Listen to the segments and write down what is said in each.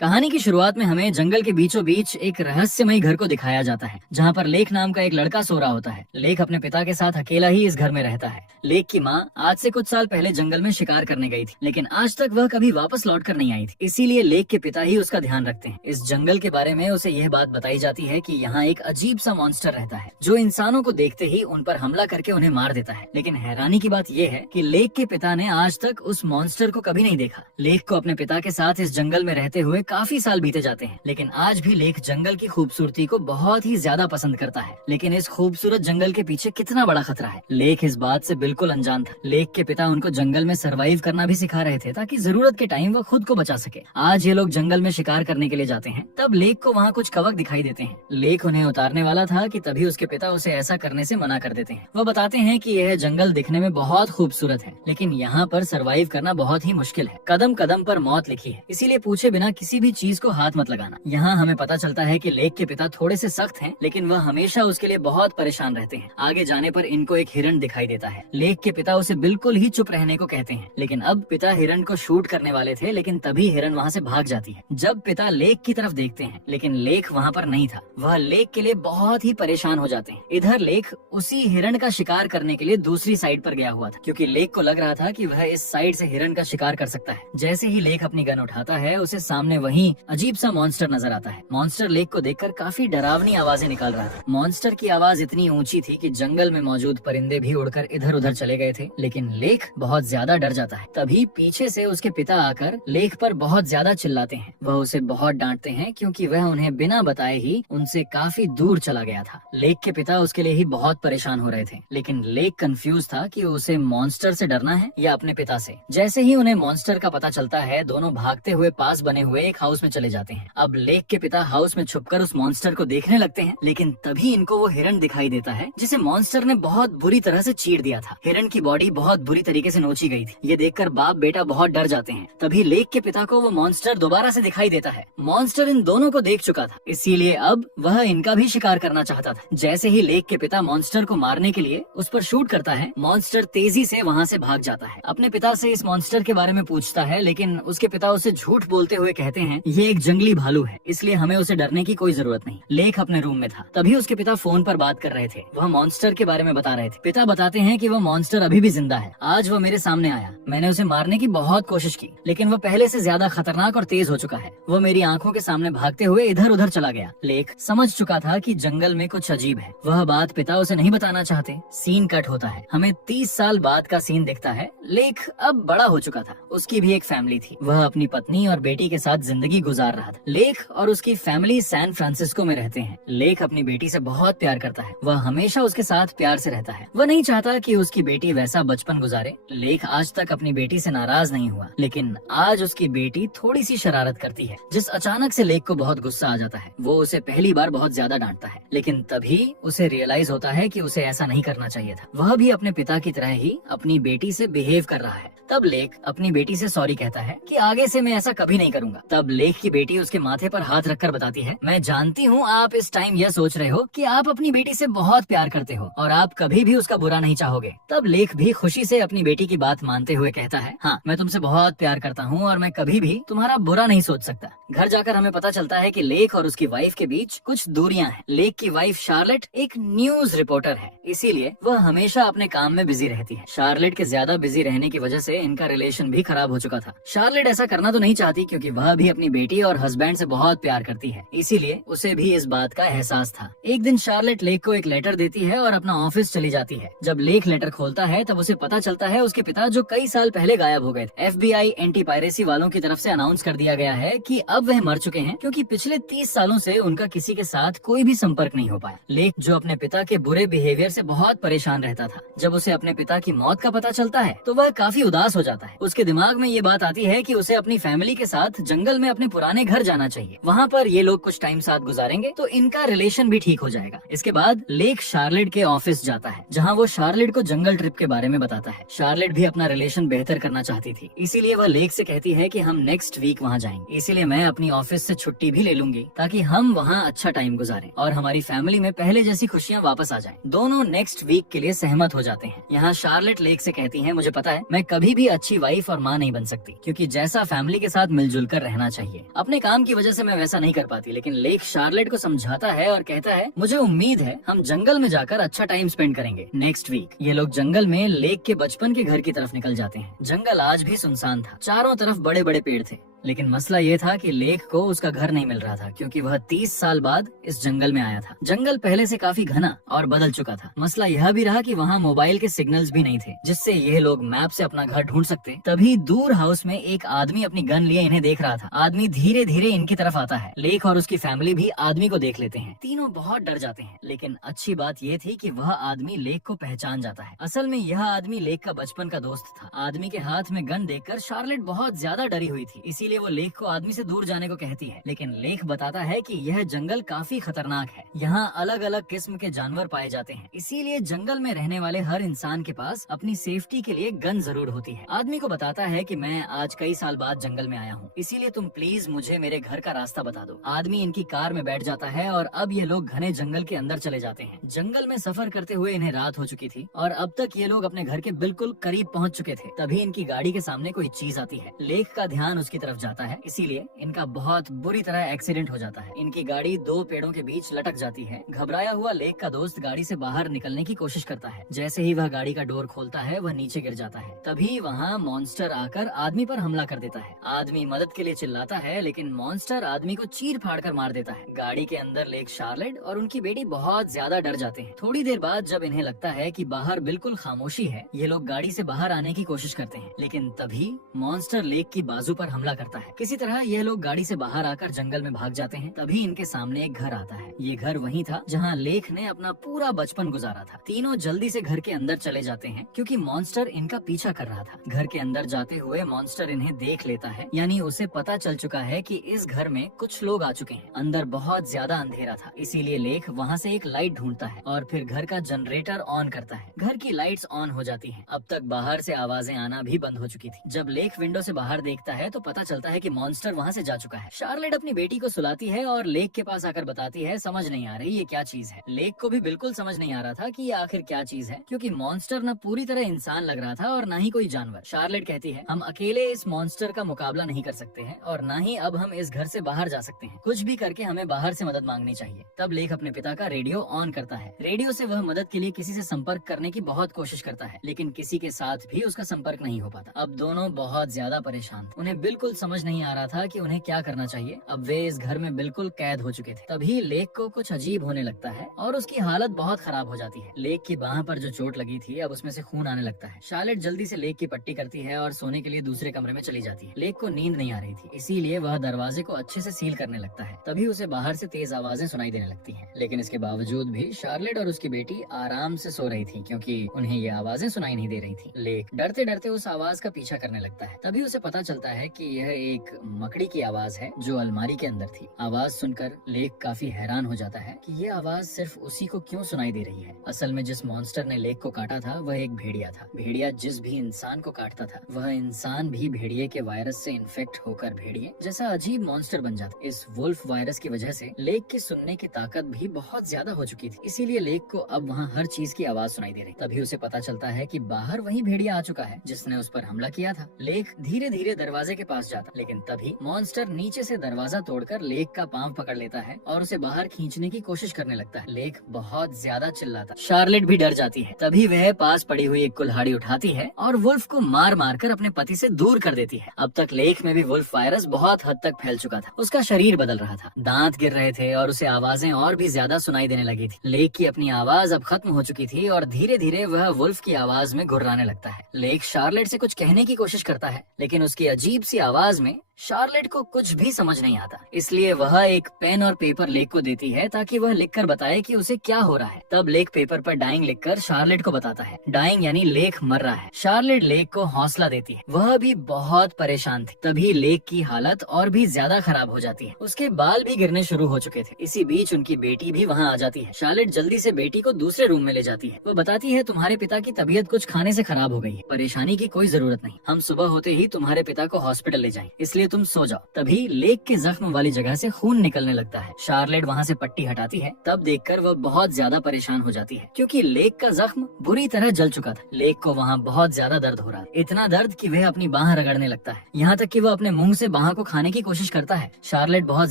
कहानी की शुरुआत में हमें जंगल के बीचों बीच एक रहस्यमयी घर को दिखाया जाता है, जहाँ पर लेख नाम का एक लड़का सो रहा होता है। लेख अपने पिता के साथ अकेला ही इस घर में रहता है। लेख की माँ आज से कुछ साल पहले जंगल में शिकार करने गई थी, लेकिन आज तक वह कभी वापस लौट कर नहीं आई थी। इसीलिए लेख के पिता ही उसका ध्यान रखते हैं। इस जंगल के बारे में उसे यह बात बताई जाती है कि यहाँ एक अजीब सा मॉन्स्टर रहता है, जो इंसानों को देखते ही उन पर हमला करके उन्हें मार देता है। लेकिन हैरानी की बात यह है कि लेख के पिता ने आज तक उस मॉन्स्टर को कभी नहीं देखा। लेख को अपने पिता के साथ इस जंगल में रहते हुए काफी साल बीते जाते हैं, लेकिन आज भी लेख जंगल की खूबसूरती को बहुत ही ज्यादा पसंद करता है। लेकिन इस खूबसूरत जंगल के पीछे कितना बड़ा खतरा है, लेख इस बात से बिल्कुल अनजान था। लेख के पिता उनको जंगल में सरवाइव करना भी सिखा रहे थे, ताकि जरूरत के टाइम वो खुद को बचा सके। आज ये लोग जंगल में शिकार करने के लिए जाते हैं, तब लेख को वहाँ कुछ कवक दिखाई देते हैं। लेख उन्हें उतारने वाला था कि तभी उसके पिता उसे ऐसा करने से मना कर देते हैं। वो बताते हैं कि यह जंगल दिखने में बहुत खूबसूरत है, लेकिन यहाँ पर सरवाइव करना बहुत ही मुश्किल है। कदम कदम पर मौत लिखी है, इसीलिए पूछे बिना किसी भी चीज को हाथ मत लगाना। यहाँ हमें पता चलता है कि लेख के पिता थोड़े से सख्त हैं, लेकिन वह हमेशा उसके लिए बहुत परेशान रहते हैं। आगे जाने पर इनको एक हिरण दिखाई देता है। लेख के पिता उसे बिल्कुल ही चुप रहने को कहते हैं, लेकिन अब पिता हिरण को शूट करने वाले थे, लेकिन तभी हिरण वहाँ से भाग जाती है। जब पिता लेख की तरफ देखते हैं, लेकिन लेख वहाँ पर नहीं था। वह लेख के लिए बहुत ही परेशान हो जाते हैं। इधर लेख उसी हिरण का शिकार करने के लिए दूसरी साइड पर गया हुआ था, क्योंकि लेख को लग रहा था कि वह इस साइड से हिरण का शिकार कर सकता है। जैसे ही लेख अपनी गन उठाता है, उसे सामने वही अजीब सा मॉन्स्टर नजर आता है। मॉन्स्टर लेख को देखकर काफी डरावनी आवाजें निकाल रहा था। मॉन्स्टर की आवाज इतनी ऊंची थी कि जंगल में मौजूद परिंदे भी उड़कर इधर उधर चले गए थे, लेकिन लेख बहुत ज्यादा डर जाता है। तभी पीछे से उसके पिता आकर लेख पर बहुत ज्यादा चिल्लाते हैं। वह उसे बहुत डांटते हैं, क्योंकि वह उन्हें बिना बताए ही उनसे काफी दूर चला गया था। लेख के पिता उसके लिए ही बहुत परेशान हो रहे थे, लेकिन लेख कंफ्यूज था कि उसे मॉन्स्टर से डरना है या अपने पिता से। जैसे ही उन्हें मॉन्स्टर का पता चलता है, दोनों भागते हुए पास बने हुए एक हाउस में चले जाते हैं। अब लेख के पिता हाउस में छुपकर उस मॉन्स्टर को देखने लगते हैं, लेकिन तभी इनको वो हिरण दिखाई देता है, जिसे मॉन्स्टर ने बहुत बुरी तरह से चीर दिया था। हिरण की बॉडी बहुत बुरी तरीके से नोची गई थी। ये देखकर बाप बेटा बहुत डर जाते हैं। तभी लेख के पिता को वो मॉन्स्टर दोबारा से दिखाई देता है। मॉन्स्टर इन दोनों को देख चुका था, इसीलिए अब वह इनका भी शिकार करना चाहता था। जैसे ही लेख के पिता मॉन्स्टर को मारने के लिए उस पर शूट करता है, मॉन्स्टर तेजी से वहाँ से भाग जाता है। अपने पिता से इस मॉन्स्टर के बारे में पूछता है, लेकिन उसके पिता उसे झूठ बोलते हुए कहते हैं, ये एक जंगली भालू है, इसलिए हमें उसे डरने की कोई जरूरत नहीं। लेख अपने रूम में था, तभी उसके पिता फोन पर बात कर रहे थे। वह मॉन्स्टर के बारे में बता रहे थे। पिता बताते हैं कि वह मॉन्स्टर अभी भी जिंदा है। आज वह मेरे सामने आया, मैंने उसे मारने की बहुत कोशिश की, लेकिन वह पहले से ज्यादा खतरनाक और तेज हो चुका है। वह मेरी आंखों के सामने भागते हुए इधर उधर चला गया। लेख समझ चुका था कि जंगल में कुछ अजीब है। वह बात पिता उसे नहीं बताना चाहते। सीन कट होता है, हमें 30 साल बाद का सीन दिखता है। लेख अब बड़ा हो चुका था, उसकी भी एक फैमिली थी। वह अपनी पत्नी और बेटी के साथ जिंदगी गुजार रहा था। लेख और उसकी फैमिली सैन फ्रांसिस्को में रहते हैं। लेख अपनी बेटी से बहुत प्यार करता है। वह हमेशा उसके साथ प्यार से रहता है। वह नहीं चाहता कि उसकी बेटी वैसा बचपन गुजारे। लेख आज तक अपनी बेटी से नाराज नहीं हुआ, लेकिन आज उसकी बेटी थोड़ी सी शरारत करती है, जिस अचानक से लेख को बहुत गुस्सा आ जाता है। वो उसे पहली बार बहुत ज्यादा डांटता है, लेकिन तभी उसे रियलाइज होता है कि उसे ऐसा नहीं करना चाहिए था। वह भी अपने पिता की तरह ही अपनी बेटी से बिहेव कर रहा है। तब लेख अपनी बेटी से सॉरी कहता है कि आगे से मैं ऐसा कभी नहीं करूंगा। तब लेख की बेटी उसके माथे पर हाथ रखकर बताती है, मैं जानती हूँ आप इस टाइम यह सोच रहे हो कि आप अपनी बेटी से बहुत प्यार करते हो और आप कभी भी उसका बुरा नहीं चाहोगे। तब लेख भी खुशी से अपनी बेटी की बात मानते हुए कहता है, हाँ, मैं तुमसे बहुत प्यार करता हूँ और मैं कभी भी तुम्हारा बुरा नहीं सोच सकता। घर जाकर हमें पता चलता है कि लेख और उसकी वाइफ के बीच कुछ दूरियां हैं। लेख की वाइफ शार्लेट एक न्यूज रिपोर्टर है, इसीलिए वह हमेशा अपने काम में बिजी रहती है। शार्लेट के ज्यादा बिजी रहने की वजह से इनका रिलेशन भी खराब हो चुका था। शार्लेट ऐसा करना तो नहीं चाहती, क्योंकि वह भी अपनी बेटी और हस्बैंड से बहुत प्यार करती है, इसीलिए उसे भी इस बात का एहसास था। एक दिन शार्लेट लेख को एक लेटर देती है और अपना ऑफिस चली जाती है। जब लेख लेटर खोलता है, तब उसे पता चलता है उसके पिता, जो कई साल पहले गायब हो गए थे, FBI एंटी पायरेसी वालों की तरफ से अनाउंस कर दिया गया है कि अब वह मर चुके हैं, क्योंकि पिछले 30 सालों से उनका किसी के साथ कोई भी संपर्क नहीं हो पाया। लेख, जो अपने पिता के बुरे बिहेवियर से बहुत परेशान रहता था, जब उसे अपने पिता की मौत का पता चलता है तो वह काफी उदास हो जाता है। उसके दिमाग में ये बात आती है कि उसे अपनी फैमिली के साथ जंगल में अपने पुराने घर जाना चाहिए। वहाँ पर ये लोग कुछ टाइम साथ गुजारेंगे तो इनका रिलेशन भी ठीक हो जाएगा। इसके बाद लेख शार्लेट के ऑफिस जाता है, जहाँ वो शार्लेट को जंगल ट्रिप के बारे में बताता है। शार्लेट भी अपना रिलेशन बेहतर करना चाहती थी, इसीलिए वह लेख से कहती है कि हम नेक्स्ट वीक वहाँ जाएंगे, इसीलिए मैं अपनी ऑफिस से छुट्टी छुट्टी भी ले लूंगी ताकि हम वहाँ अच्छा टाइम गुजारें और हमारी फैमिली में पहले जैसी खुशियाँ वापस आ जाएं। दोनों नेक्स्ट वीक के लिए सहमत हो जाते हैं। यहाँ शार्लेट लेक से कहती है, मुझे पता है मैं कभी भी अच्छी वाइफ और माँ नहीं बन सकती, क्योंकि जैसा फैमिली के साथ मिलजुल कर रहना चाहिए, अपने काम की वजह से मैं वैसा नहीं कर पाती। लेकिन लेक शार्लेट को समझाता है और कहता है, मुझे उम्मीद है हम जंगल में जाकर अच्छा टाइम स्पेंड करेंगे। नेक्स्ट वीक ये लोग जंगल में लेक के बचपन के घर की तरफ निकल जाते हैं। जंगल आज भी सुनसान था, चारों तरफ बड़े बड़े पेड़ थे, लेकिन मसला ये था कि लेक को उसका घर नहीं मिल रहा था, क्योंकि वह 30 साल बाद इस जंगल में आया था। जंगल पहले से काफी घना और बदल चुका था। मसला यह भी रहा कि वहाँ मोबाइल के सिग्नल्स भी नहीं थे, जिससे ये लोग मैप से अपना घर ढूंढ सकते। तभी दूर हाउस में एक आदमी अपनी गन लिए इन्हें देख रहा था। आदमी धीरे धीरे इनकी तरफ आता है। लेक और उसकी फैमिली भी आदमी को देख लेते हैं। तीनों बहुत डर जाते हैं, लेकिन अच्छी बात ये थी कि वह आदमी लेक को पहचान जाता है। असल में यह आदमी लेक का बचपन का दोस्त था। आदमी के हाथ में गन देखकर शार्लेट बहुत ज्यादा डरी हुई थी, इसीलिए वो लेक को आदमी से दूर जाने को कहती है। लेकिन लेक बताता है कि यह जंगल काफी खतरनाक है, यहाँ अलग अलग किस्म के जानवर पाए जाते हैं, इसीलिए जंगल में रहने वाले हर इंसान के पास अपनी सेफ्टी के लिए गन जरूर होती है। आदमी को बताता है कि मैं आज कई साल बाद जंगल में आया हूँ, इसीलिए तुम प्लीज मुझे मेरे घर का रास्ता बता दो। आदमी इनकी कार में बैठ जाता है और अब ये लोग घने जंगल के अंदर चले जाते हैं। जंगल में सफर करते हुए इन्हें रात हो चुकी थी और अब तक ये लोग अपने घर के बिल्कुल करीब पहुँच चुके थे। तभी इनकी गाड़ी के सामने कोई चीज आती है। लेक का ध्यान उसकी तरफ जाता है, इसीलिए इनका बहुत बुरी तरह एक्सीडेंट हो जाता है। इनकी गाड़ी दो पेड़ों के बीच लटक जाती है। घबराया हुआ लेक का दोस्त गाड़ी से बाहर निकलने की कोशिश करता है। जैसे ही वह गाड़ी का डोर खोलता है, वह नीचे गिर जाता है। तभी वहाँ मॉन्स्टर आकर आदमी पर हमला कर देता है। आदमी मदद के लिए चिल्लाता है, लेकिन मॉन्स्टर आदमी को चीर फाड़ कर मार देता है। गाड़ी के अंदर लेक शार्लेट और उनकी बेटी बहुत ज्यादा डर जाते हैं। थोड़ी देर बाद जब इन्हें लगता है कि बाहर बिल्कुल खामोशी है, ये लोग गाड़ी से बाहर आने की कोशिश करते हैं, लेकिन तभी मॉन्स्टर लेक की बाजू पर हमला करता है। किसी तरह ये लोग गाड़ी से बाहर आकर जंगल में भाग जाते हैं। तभी इनके सामने एक घर आता है। ये घर वही था जहाँ लेक ने अपना पूरा बचपन गुजारा था। तीनों जल्दी से घर के अंदर चले जाते हैं, क्योंकि मॉन्स्टर इनका पीछा कर रहा था। घर के अंदर जाते हुए मॉन्स्टर इन्हें देख लेता है, यानी उसे पता चल चुका है कि इस घर में कुछ लोग आ चुके हैं। अंदर बहुत ज्यादा अंधेरा था, इसीलिए लेक वहाँ से एक लाइट ढूंढता है और फिर घर का जनरेटर ऑन करता है। घर की लाइट्स ऑन हो जाती हैं। अब तक बाहर से आवाजें आना भी बंद हो चुकी थी। जब लेक विंडो से बाहर देखता है तो पता चलता है कि मॉन्स्टर वहाँ से जा चुका है। शार्लेट अपनी बेटी को सुलाती है और लेक के पास आकर बताती है, समझ नहीं आ रही ये क्या चीज है। लेक को भी बिल्कुल समझ नहीं आ रहा था कि ये आखिर क्या चीज है, क्योंकि मॉन्स्टर न पूरी तरह इंसान लग रहा था और न ही कोई जानवर। शार्लेट कहती है, हम अकेले इस मॉन्स्टर का मुकाबला नहीं कर सकते हैं और न ही अब हम इस घर से बाहर जा सकते हैं। कुछ भी करके हमें बाहर से मदद मांगनी चाहिए। तब लेक अपने पिता का रेडियो ऑन करता है। रेडियो से वह मदद के लिए किसी से संपर्क करने की बहुत कोशिश करता है, लेकिन किसी के साथ भी उसका संपर्क नहीं हो पाता। अब दोनों बहुत ज्यादा परेशान थे। उन्हें बिल्कुल समझ नहीं आ रहा था कि उन्हें क्या करना चाहिए। अब वे इस घर में बिल्कुल कैद हो चुके थे। तभी लेक को कुछ अजीब होने लगता है और उसकी हालत बहुत खराब हो जाती है। लेक की बाह पर जो चोट लगी थी, अब उसमें से खून आने लगता है। शार्लेट जल्दी से लेक की पट्टी करती है और सोने के लिए दूसरे कमरे में चली जाती है। लेक को नींद नहीं आ रही थी, इसीलिए वह दरवाजे को अच्छे से सील करने लगता है। तभी उसे बाहर से तेज आवाजें सुनाई देने लगती हैं, लेकिन इसके बावजूद भी शार्लेट और उसकी बेटी आराम से सो रही थी, क्योंकि उन्हें ये आवाजें सुनाई नहीं दे रही थी। लेक डरते डरते उस आवाज का पीछा करने लगता है। तभी उसे पता चलता है कि यह एक मकड़ी की आवाज है जो अलमारी के अंदर थी। आवाज सुनकर लेक काफी हैरान हो जाता है कि ये आवाज सिर्फ उसी को क्यों सुनाई दे रही है। असल में जिस मॉन्स्टर ने लेक को काटा था वह एक भेड़िया था। भेड़िया जिस भी इंसान को काटता था, वह इंसान भी भेड़िए के वायरस से इन्फेक्ट होकर भेड़िए जैसा अजीब मॉन्स्टर बन जाता। इस वुल्फ वायरस की वजह से लेक की सुनने की ताकत भी बहुत ज्यादा हो चुकी थी, इसीलिए लेक को अब वहाँ हर चीज की आवाज सुनाई दे रही। तभी उसे पता चलता है कि बाहर वही भेड़िया आ चुका है जिसने उस पर हमला किया था। लेक धीरे धीरे दरवाजे के पास जाता, लेकिन तभी मॉन्स्टर नीचे से दरवाजा तोड़कर लेक का पांव पकड़ लेता है और उसे बाहर खींचने की कोशिश करने लगता है। लेक बहुत ज्यादा चिल्लाता। शार्लेट भी डर जाती है। तभी वह पास पड़ी हुई एक कुल्हाड़ी उठाती है और वुल्फ को मार मार कर अपने पति से दूर कर देती है। अब तक लेक में भी वुल्फ वायरस बहुत हद तक फैल चुका था। उसका शरीर बदल रहा था, दांत गिर रहे थे और उसे आवाजें और भी ज्यादा सुनाई देने लगी थी। लेक की अपनी आवाज अब खत्म हो चुकी थी और धीरे धीरे वह वुल्फ की आवाज में घुर्राने लगता है। लेक शार्लेट से कुछ कहने की कोशिश करता है, लेकिन उसकी अजीब सी आवाज में शार्लेट को कुछ भी समझ नहीं आता, इसलिए वह एक पेन और पेपर लेक को देती है ताकि वह लिखकर बताए कि उसे क्या हो रहा है। तब लेक पेपर पर डाइंग लिखकर शार्लेट को बताता है। डाइंग यानी लेक मर रहा है। शार्लेट लेक को हौसला देती है। वह भी बहुत परेशान थी। तभी लेक की हालत और भी ज्यादा खराब हो जाती है। उसके बाल भी गिरने शुरू हो चुके थे। इसी बीच उनकी बेटी भी वहाँ आ जाती है। शार्लेट जल्दी से बेटी को दूसरे रूम में ले जाती है। वो बताती है, तुम्हारे पिता की तबीयत कुछ खाने से खराब हो गई है, परेशानी की कोई जरूरत नहीं, हम सुबह होते ही तुम्हारे पिता को हॉस्पिटल ले जाएं। इसलिए इसीलिए तुम सो जाओ। तभी लेक के जख्म वाली जगह से खून निकलने लगता है। शार्लेट वहाँ से पट्टी हटाती है, तब देखकर वह बहुत ज्यादा परेशान हो जाती है क्योंकि लेक का जख्म बुरी तरह जल चुका था। लेक को वहाँ बहुत ज्यादा दर्द हो रहा है, इतना दर्द कि वह अपनी बाह रगड़ने लगता है, यहाँ तक कि वह अपने मुंह से बाह को खाने की कोशिश करता है। शार्लेट बहुत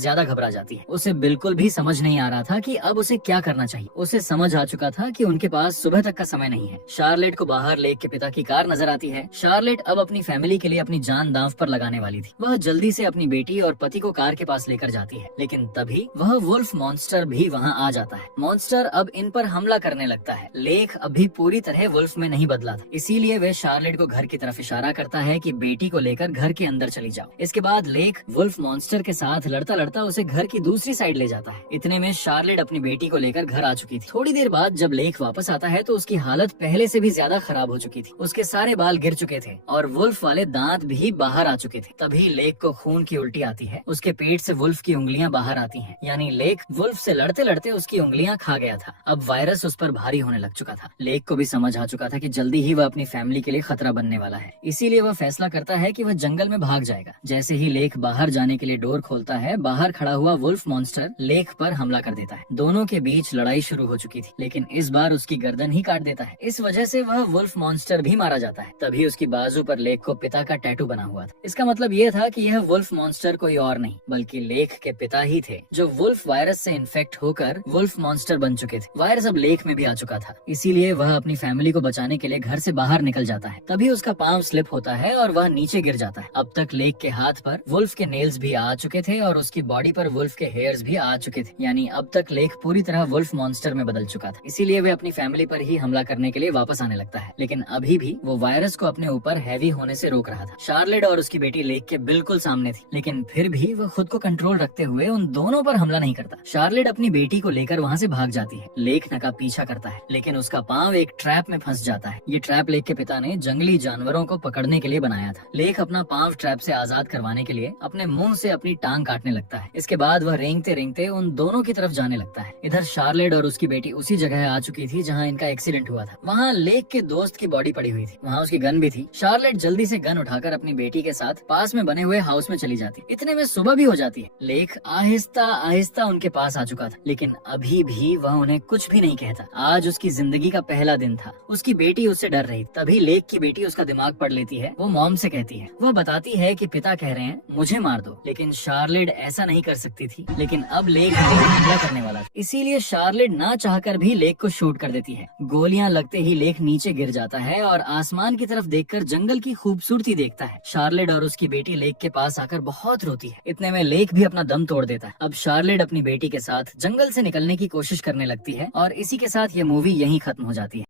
ज्यादा घबरा जाती है, उसे बिल्कुल भी समझ नहीं आ रहा था कि अब उसे क्या करना चाहिए। उसे समझ आ चुका था कि उनके पास सुबह तक का समय नहीं है। शार्लेट को बाहर लेक के पिता की कार नजर आती है। शार्लेट अब अपनी फैमिली के लिए अपनी जान दांव पर लगाने वाली थी। वह जल्दी से अपनी बेटी और पति को कार के पास लेकर जाती है, लेकिन तभी वह वुल्फ मॉन्स्टर भी वहाँ आ जाता है। मॉन्स्टर अब इन पर हमला करने लगता है। लेक अभी पूरी तरह वुल्फ में नहीं बदला था, इसीलिए वह शार्लेट को घर की तरफ इशारा करता है कि बेटी को लेकर घर के अंदर चली जाओ। इसके बाद लेक वुल्फ मॉन्स्टर के साथ लड़ता लड़ता उसे घर की दूसरी साइड ले जाता है। इतने में शार्लेट अपनी बेटी को लेकर घर आ चुकी थी। थोड़ी देर बाद जब लेक वापस आता है तो उसकी हालत पहले से भी ज्यादा खराब हो चुकी थी। उसके सारे बाल गिर चुके थे और वुल्फ वाले दांत भी बाहर आ चुके थे। तभी लेक को खून की उल्टी आती है। उसके पेट से वुल्फ की उंगलियां बाहर आती हैं, यानी लेक वुल्फ से लड़ते लड़ते उसकी उंगलियां खा गया था। अब वायरस उस पर भारी होने लग चुका था। लेक को भी समझ आ चुका था कि जल्दी ही वह अपनी फैमिली के लिए खतरा बनने वाला है, इसीलिए वह फैसला करता है कि वह जंगल में भाग जाएगा। जैसे ही लेक बाहर जाने के लिए डोर खोलता है, बाहर खड़ा हुआ वुल्फ मॉन्स्टर लेक पर हमला कर देता है। दोनों के बीच लड़ाई शुरू हो चुकी थी, लेकिन इस बार उसकी गर्दन ही काट देता है। इस वजह से वह वुल्फ मॉन्स्टर भी मारा जाता है। तभी उसकी बाजू पर लेक को पिता का टैटू बना हुआ था। इसका मतलब यह था कि यह वुल्फ मॉन्स्टर कोई और नहीं बल्कि लेक के पिता ही थे, जो वुल्फ वायरस से इन्फेक्ट होकर वुल्फ मॉन्स्टर बन चुके थे। वायरस अब लेक में भी आ चुका था, इसीलिए वह अपनी फैमिली को बचाने के लिए घर से बाहर निकल जाता है। तभी उसका पांव स्लिप होता है और वह नीचे गिर जाता है। अब तक लेक के हाथ पर वुल्फ के नेल्स भी आ चुके थे और उसकी बॉडी पर वुल्फ के हेयर्स भी आ चुके थे, यानी अब तक लेक पूरी तरह वुल्फ मॉन्स्टर में बदल चुका था। इसीलिए वे अपनी फैमिली पर ही हमला करने के लिए वापस आने लगता है, लेकिन अभी भी वो वायरस को अपने ऊपर हैवी होने से रोक रहा था। शार्लेट और उसकी बेटी लेक के बिल्कुल सामने थी, लेकिन फिर भी वह खुद को कंट्रोल रखते हुए उन दोनों पर हमला नहीं करता। शार्लेट अपनी बेटी को लेकर वहाँ से भाग जाती है। लेक का पीछा करता है, लेकिन उसका पांव एक ट्रैप में फंस जाता है। ये ट्रैप लेक के पिता ने जंगली जानवरों को पकड़ने के लिए बनाया था। लेक अपना पांव ट्रैप से आजाद करवाने के लिए अपने मुंह से अपनी टांग काटने लगता है। इसके बाद वह रेंगते रेंगते उन दोनों की तरफ जाने लगता है। इधर शार्लेट और उसकी बेटी उसी जगह आ चुकी थी जहाँ इनका एक्सीडेंट हुआ था। वहाँ लेक के दोस्त की बॉडी पड़ी हुई थी, वहाँ उसकी गन भी थी। शार्लेट जल्दी से गन उठाकर अपनी बेटी के साथ पास में बने हुए हाउस में चली जाती। इतने में सुबह भी हो जाती है। लेक आहिस्ता आहिस्ता उनके पास आ चुका था, लेकिन अभी भी वह उन्हें कुछ भी नहीं कहता। आज उसकी जिंदगी का पहला दिन था। उसकी बेटी उससे डर रही। तभी लेक की बेटी उसका दिमाग पढ़ लेती है। वो मॉम से कहती है, वह बताती है कि पिता कह रहे हैं मुझे मार दो, लेकिन शार्लेट ऐसा नहीं कर सकती थी। लेकिन अब लेक हमला करने वाला था, इसीलिए शार्लेट ना चाहकर भी लेक को शूट कर देती है। गोलियां लगते ही लेक नीचे गिर जाता है और आसमान की तरफ देखकर जंगल की खूबसूरती देखता है। शार्लेट और उसकी बेटी लेक के पास आकर बहुत रोती है। इतने में लेक भी अपना दम तोड़ देता है। अब शार्लेट अपनी बेटी के साथ जंगल से निकलने की कोशिश करने लगती है और इसी के साथ ये मूवी यहीं खत्म हो जाती है।